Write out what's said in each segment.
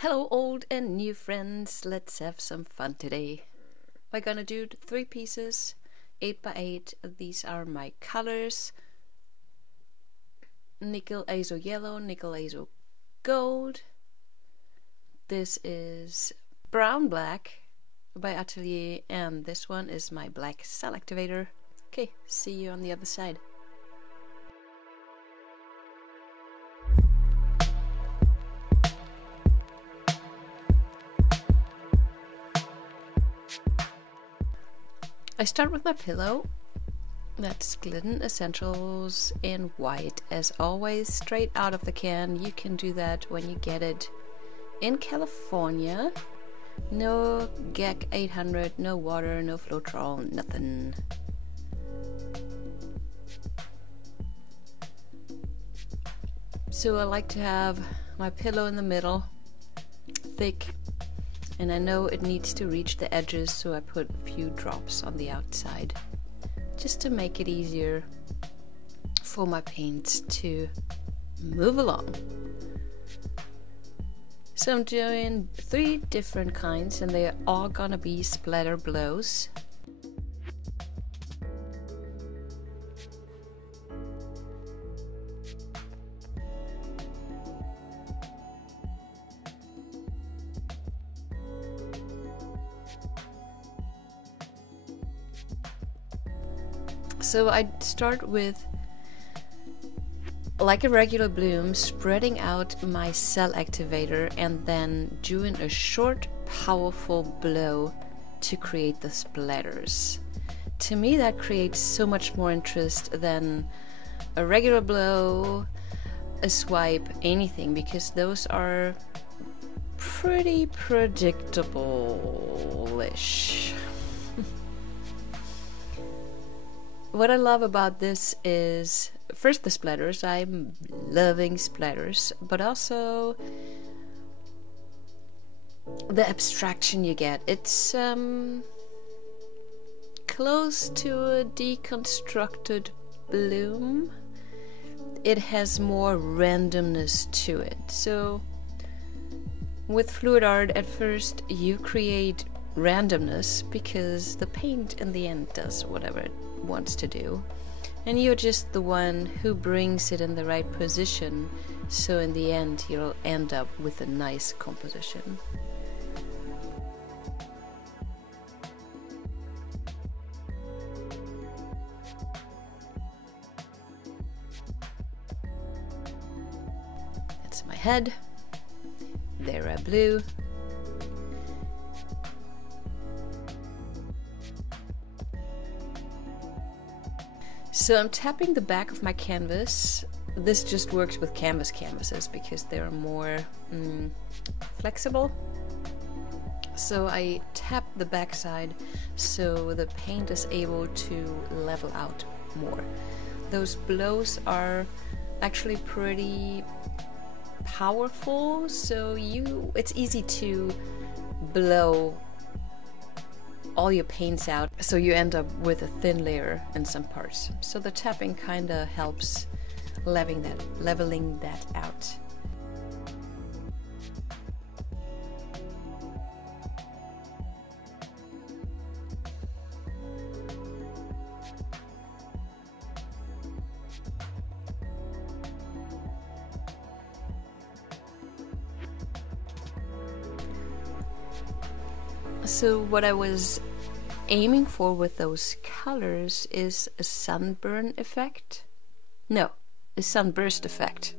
Hello old and new friends, let's have some fun today. We're gonna do 3 pieces, 8 by 8. These are my colors: nickel azo yellow, nickel azo gold. This is brown black by Atelier, and this one is my black cell activator. Okay, see you on the other side. I start with my pillow. That's Glidden Essentials in white, as always, straight out of the can. You can do that when you get it in California. No GAC 800, no water, no Floetrol, nothing. So I like to have my pillow in the middle, thick. And I know it needs to reach the edges, so I put a few drops on the outside just to make it easier for my paints to move along. So I'm doing 3 different kinds, and they're all gonna be splatter blows. So I start with, like a regular bloom, spreading out my cell activator and then doing a short, powerful blow to create the splatters. To me, that creates so much more interest than a regular blow, a swipe, anything, because those are pretty predictable-ish. What I love about this is, first, the splatters. I'm loving splatters, but also the abstraction you get. It's close to a deconstructed bloom. It has more randomness to it. So with Fluidart, at first you create randomness because the paint in the end does whatever it wants to do, and you're just the one who brings it in the right position, so in the end you'll end up with a nice composition. That's my head. There are blue. So I'm tapping the back of my canvas. This just works with canvases because they're more flexible. So I tap the back side so the paint is able to level out more. Those blows are actually pretty powerful, so it's easy to blow all your paints out, so you end up with a thin layer in some parts. So the tapping kinda helps leveling that out. So what I was aiming for with those colors is a sunburn effect. No, a sunburst effect.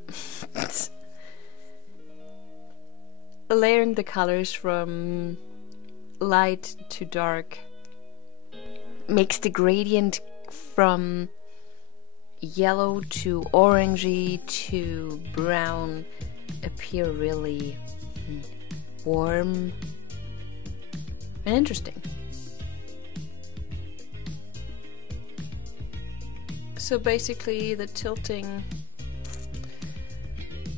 Layering the colors from light to dark makes the gradient from yellow to orangey to brown appear really warm and interesting. So basically the tilting,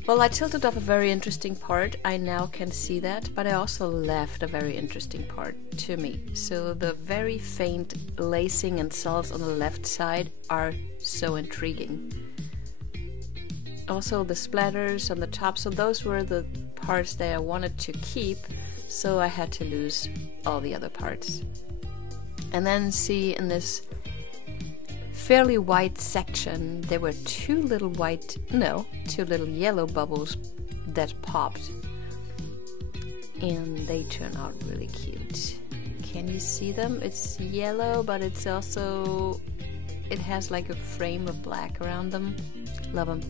well, I tilted off a very interesting part. I now can see that, but I also left a very interesting part to me. So the very faint lacing and cells on the left side are so intriguing. Also the splatters on the top, so those were the parts that I wanted to keep, so I had to lose all the other parts. And then see in this fairly white section, there were two little yellow bubbles that popped. And they turn out really cute. Can you see them? It's yellow, but it's also, it has like a frame of black around them. Love them.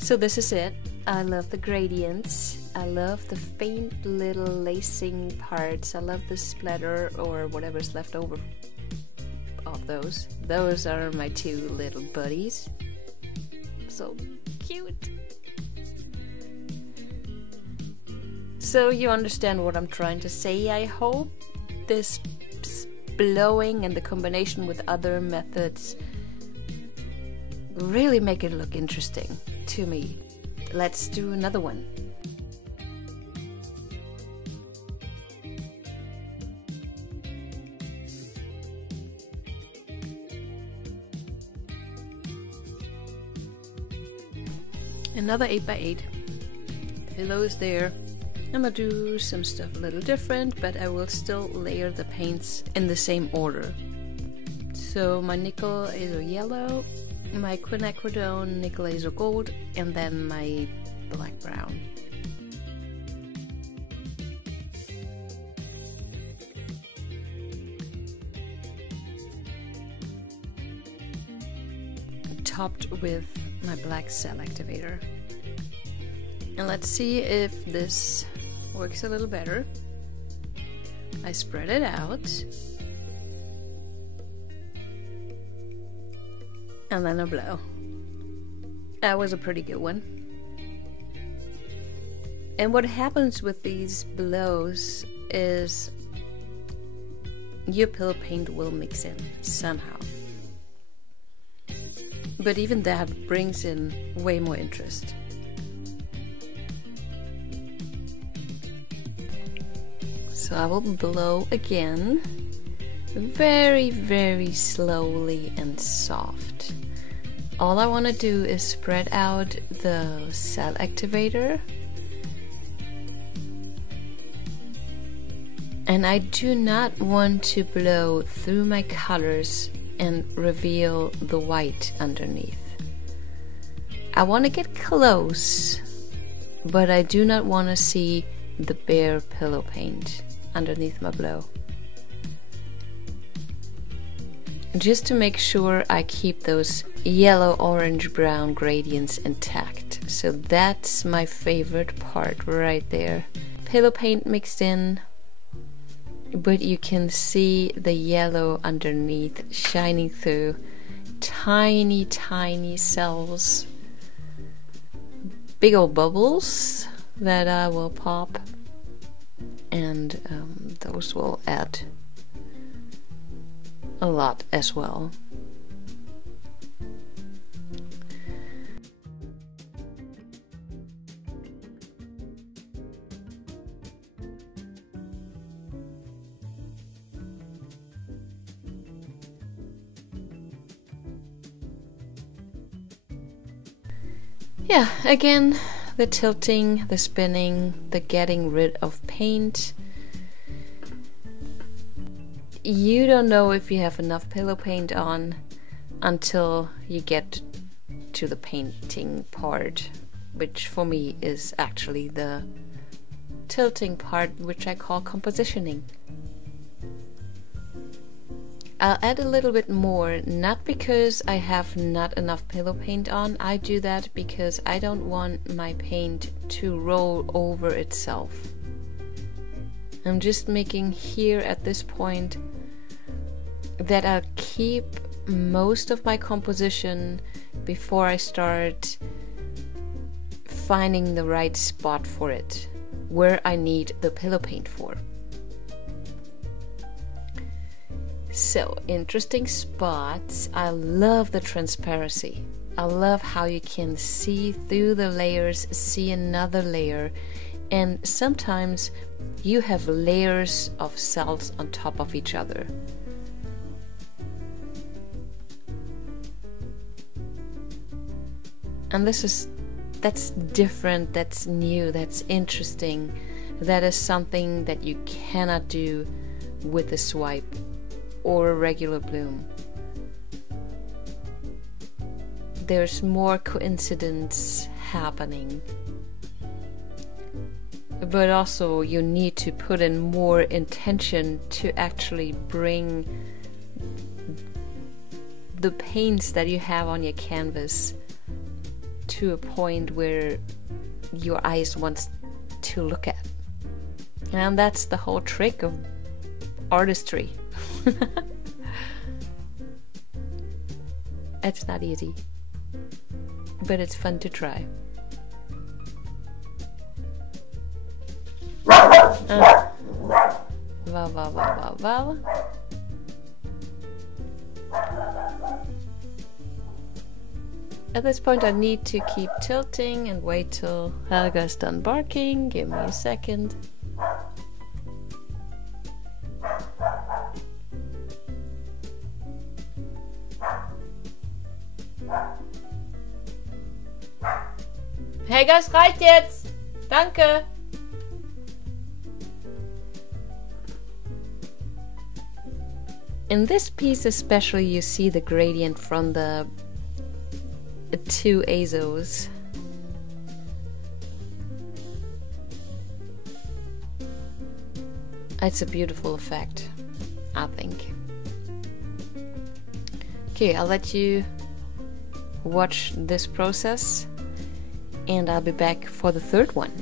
So this is it. I love the gradients. I love the faint little lacing parts. I love the splatter or whatever's left over of those. Those are my two little buddies. So cute. So you understand what I'm trying to say, I hope. This blowing and the combination with other methods really make it look interesting to me. Let's do another one. Another 8x8. Pillow is there. I'm gonna do some stuff a little different, but I will still layer the paints in the same order. So my nickel is a yellow, my Quin nickel is a gold, and then my black brown. Topped with my black cell activator. And let's see if this works a little better. I spread it out. And then a blow. That was a pretty good one. And what happens with these blows is your pillow paint will mix in somehow. But even that brings in way more interest. So I will blow again, very, very slowly and soft. All I want to do is spread out the cell activator. And I do not want to blow through my colors and reveal the white underneath. I want to get close, but I do not want to see the bare pillow paint underneath my blow. Just to make sure I keep those yellow, orange, brown gradients intact. So that's my favorite part right there. Pillow paint mixed in, but you can see the yellow underneath shining through. Tiny, tiny cells. Big old bubbles that I will pop. And those will add a lot as well. Yeah, again, the tilting, the spinning, the getting rid of paint. You don't know if you have enough pillow paint on until you get to the painting part, which for me is actually the tilting part, which I call compositioning. I'll add a little bit more, not because I have not enough pillow paint on. I do that because I don't want my paint to roll over itself. I'm just making here at this point that I'll keep most of my composition before I start finding the right spot for it, where I need the pillow paint for. So, interesting spots. I love the transparency. I love how you can see through the layers, see another layer, and sometimes you have layers of cells on top of each other. And that's different, that's new, that's interesting. That is something that you cannot do with a swipe or a regular bloom. There's more coincidence happening. But also you need to put in more intention to actually bring the paints that you have on your canvas to a point where your eyes wants to look at. And that's the whole trick of artistry. It's not easy, but it's fun to try. Well. At this point I need to keep tilting and wait till Helga's done barking. Give me a second. Helga, es reicht jetzt! Danke! In this piece especially you see the gradient from the two Azos. It's a beautiful effect, I think. Okay, I'll let you watch this process and I'll be back for the third one.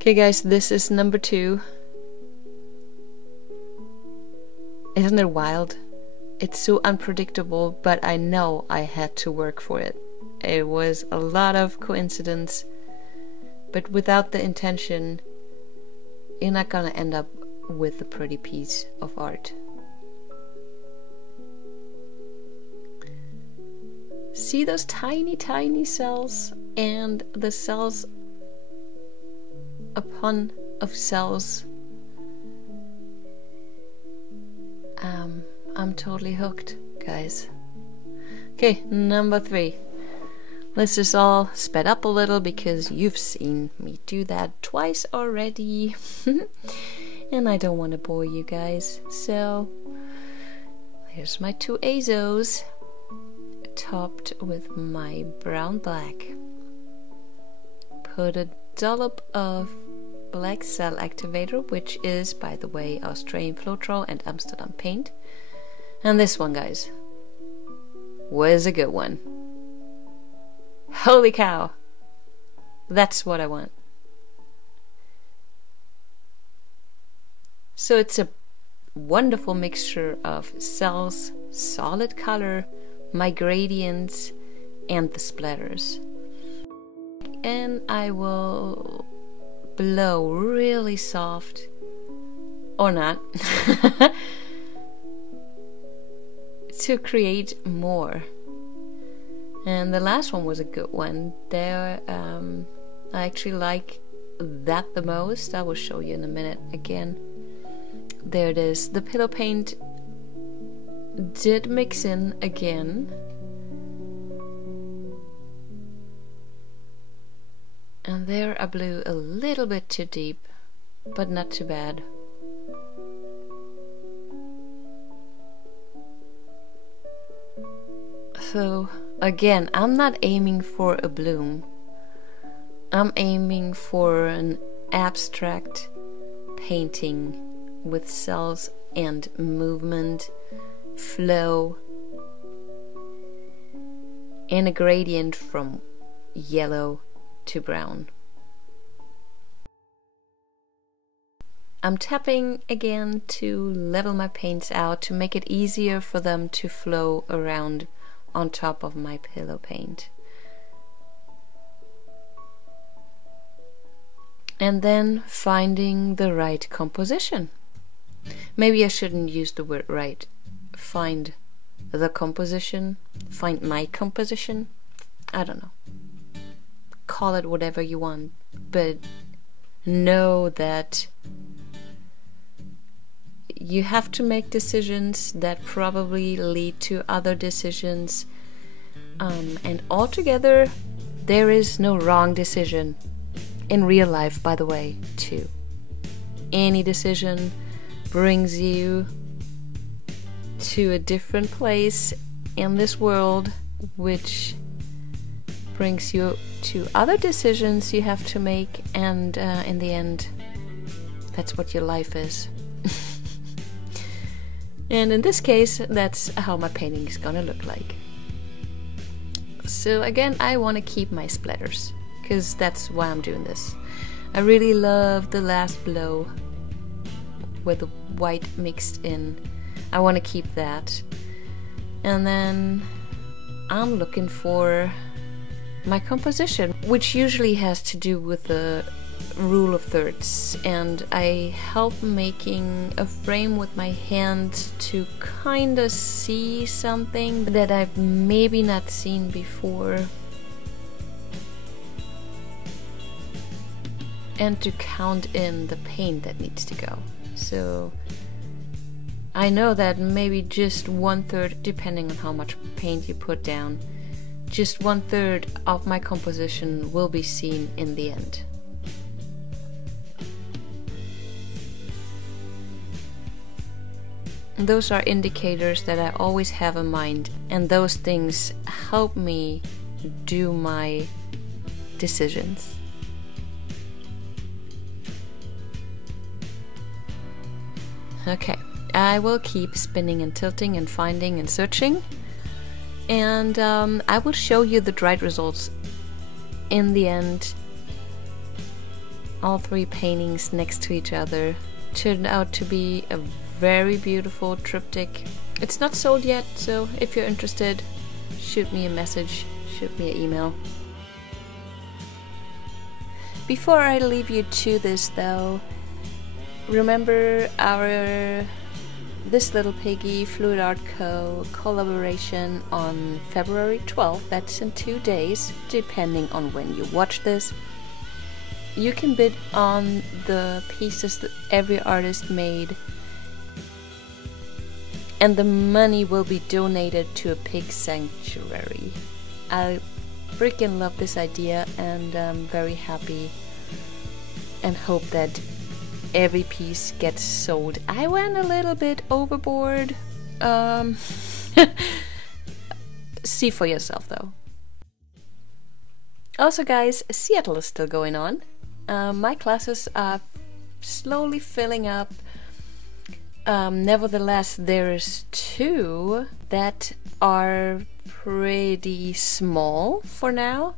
Okay guys, this is number 2. Isn't it wild? It's so unpredictable, but I know I had to work for it. It was a lot of coincidence, but without the intention, you're not gonna end up with a pretty piece of art. See those tiny, tiny cells and the cells upon of cells. I'm totally hooked, guys. Okay, number 3. Let's just all sped up a little because you've seen me do that twice already. And I don't want to bore you guys. So here's my 2 Azos topped with my brown black. Put a dollop of black cell activator, which is, by the way, Australian Floetrol and Amsterdam paint. And this one, guys, was a good one. Holy cow! That's what I want. So it's a wonderful mixture of cells, solid color, my gradients, and the splatters. And I will blow really soft, or not, to create more. And the last one was a good one. There, I actually like that the most. I will show you in a minute again. There it is. The pillow paint did mix in again. And there I blew a little bit too deep, but not too bad. So again, I'm not aiming for a bloom. I'm aiming for an abstract painting with cells and movement, flow, and a gradient from yellow to brown. I'm tapping again to level my paints out to make it easier for them to flow around on top of my pillow paint. And then finding the right composition. Maybe I shouldn't use the word right. Find the composition, find my composition. I don't know. Call it whatever you want, but know that you have to make decisions that probably lead to other decisions, and altogether there is no wrong decision in real life, by the way, too. Any decision brings you to a different place in this world, which brings you to other decisions you have to make, and in the end, that's what your life is. And in this case, that's how my painting is gonna look like. So again, I want to keep my splatters, because that's why I'm doing this. I really love the last blow with the white mixed in. I want to keep that. And then I'm looking for my composition, which usually has to do with the rule of thirds, and I help making a frame with my hands to kind of see something that I've maybe not seen before, and to count in the paint that needs to go. So I know that maybe just 1/3, depending on how much paint you put down, just 1/3 of my composition will be seen in the end. Those are indicators that I always have in mind, and those things help me do my decisions. Okay, I will keep spinning and tilting and finding and searching, and I will show you the dried results in the end. All three paintings next to each other turned out to be a very beautiful triptych. It's not sold yet, so if you're interested, shoot me a message, shoot me an email. Before I leave you to this though, remember our This Little Piggy Fluidart Co. collaboration on February 12th, that's in 2 days, depending on when you watch this. You can bid on the pieces that every artist made, and the money will be donated to a pig sanctuary. I freaking love this idea, and I'm very happy and hope that every piece gets sold. I went a little bit overboard. See for yourself though. Also guys, Seattle is still going on. My classes are slowly filling up. Nevertheless, there's 2 that are pretty small for now.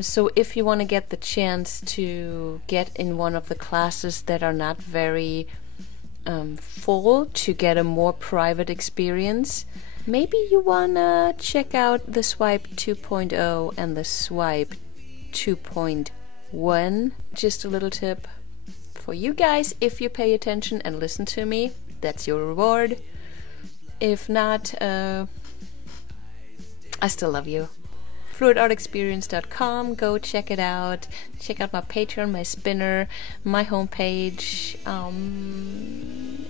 So if you want to get the chance to get in one of the classes that are not very full to get a more private experience, maybe you wanna check out the Swipe 2.0 and the Swipe 2.1. Just a little tip for you guys: if you pay attention and listen to me, that's your reward. If not, I still love you. Fluidartexperience.com, go check it out. Check out my Patreon, my spinner, my homepage.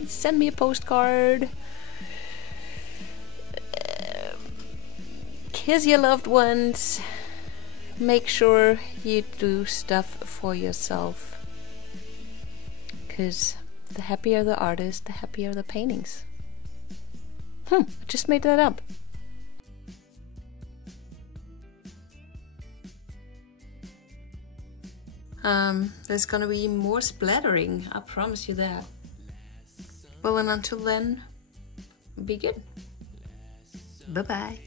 Send me a postcard. Kiss your loved ones. Make sure you do stuff for yourself, because the happier the artist, the happier the paintings. I just made that up. There's gonna be more splattering, I promise you that. Well, and until then, be good. Bye-bye.